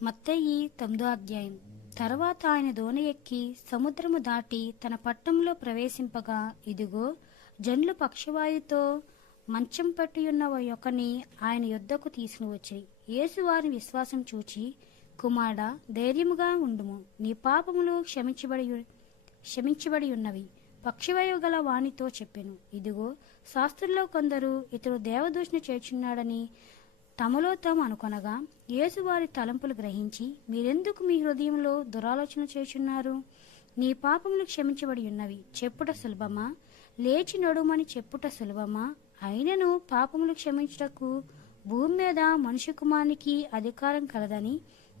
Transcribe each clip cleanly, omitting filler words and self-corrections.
మత్తయి 9వ అధ్యాయం. తరువాత ఆయన దోణ ఎక్కి సముద్రము దాటి తన పట్టణంలో ప్రవేశింపగా, ఇదిగో, జనులు పక్షవాయుతో మంచం పట్టియున్న ఒకని ఆయన యొద్దకు తీసుకుని వచ్చిరి. యేసు వారి విశ్వాసం చూచి, కుమారుడా, ధైర్యముగా ఉండుము, నీ పాపములు క్షమించబడి ఉన్నవి, పక్షవాయువు గల వానితో చెప్పెను. ఇదిగో, శాస్త్రుల్లో కొందరు ఇతడు దేవదూషణ చేర్చున్నాడని తమలో తాము అనుకొనగా, యేసు వారి తలంపులు గ్రహించి, మీరెందుకు మీ హృదయంలో దురాలోచన చేయుచున్నారు? నీ పాపములు క్షమించబడి ఉన్నవి చెప్పుట సులభమా? లేచి నడుమని చెప్పుట సులభమా? అయినను పాపములు క్షమించుటకు భూమి మీద మనుష్య కుమారునికి అధికారం కలదని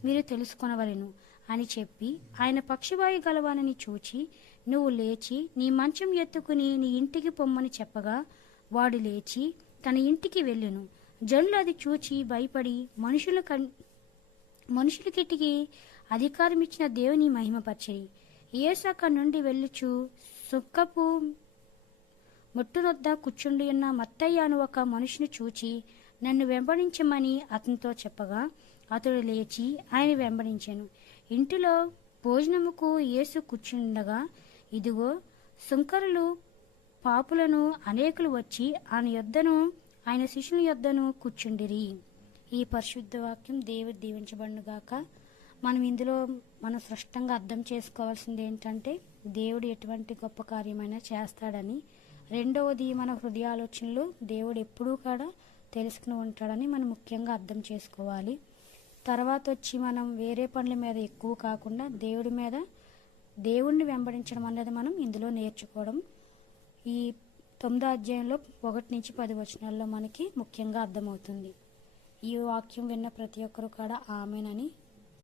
మీరు తెలుసుకొనవలెను అని చెప్పి, ఆయన పక్షవాయు గలవానని చూచి, నువ్వు లేచి నీ మంచం ఎత్తుకుని నీ ఇంటికి పొమ్మని చెప్పగా, వాడు లేచి తన ఇంటికి వెళ్ళెను. జనులు అది చూచి భయపడి మనుషులకిటికి అధికారం ఇచ్చిన దేవుని మహిమపరిచిరి. యేసు అక్కడి నుండి వెళ్ళుచు సుక్కపు ముట్టునొద్ద కూర్చుండి ఉన్న మత్తయ్య అను ఒక మనుషుని చూచి, నన్ను వెంబడించమని అతనితో చెప్పగా, అతడు లేచి ఆయన వెంబడించెను. ఇంటిలో భోజనముకు యేసు కూర్చుండగా, ఇదిగో, సుంకరులు పాపులను అనేకులు వచ్చి ఆయన శిష్యుల యొద్దను కూర్చుండిరి. ఈ పరిశుద్ధ వాక్యం దేవుడు దీవించబడునుగాక. మనం స్పష్టంగా అర్థం చేసుకోవాల్సింది ఏంటంటే, దేవుడు ఎటువంటి గొప్ప కార్యమైనా చేస్తాడని. రెండవది, మన హృదయాలోచనలు దేవుడు ఎప్పుడూ కూడా తెలుసుకుని ఉంటాడని మనం ముఖ్యంగా అర్థం చేసుకోవాలి. తర్వాత వచ్చి మనం వేరే పనుల మీద ఎక్కువ కాకుండా దేవుడిని వెంబడించడం అనేది మనం ఇందులో నేర్చుకోవడం ఈ 9వ అధ్యాయంలో 1 నుంచి 10 వచనాల్లో మనకి ముఖ్యంగా అర్థమవుతుంది. ఈ వాక్యం విన్న ప్రతి ఒక్కరు కూడా ఆమేనని